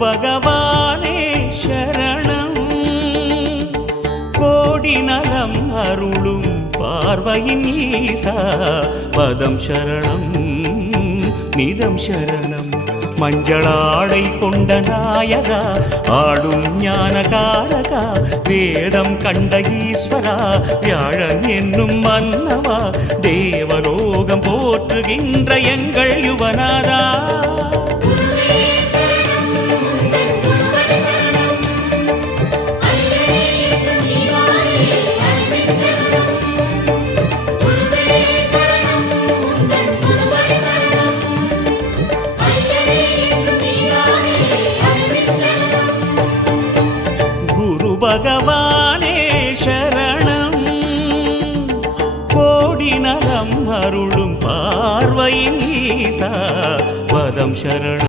பகவானே சரணம். கோடி நலம் அருளும் பார்வையின் ஈசா பதம் சரணம் நிதம் சரணம். மஞ்சளாடை கொண்ட நாயகா ஆடும் ஞானகாரகா வேதம் கண்ட ஈஸ்வரா வியாழன் என்னும் மன்னவா தேவலோகம் போற்றுகின்ற எங்கள் யுவனாதா. பகவானே சரணம். கோடி நலம் அருளும் பார்வையின் ஈசா பதம் சரணம்.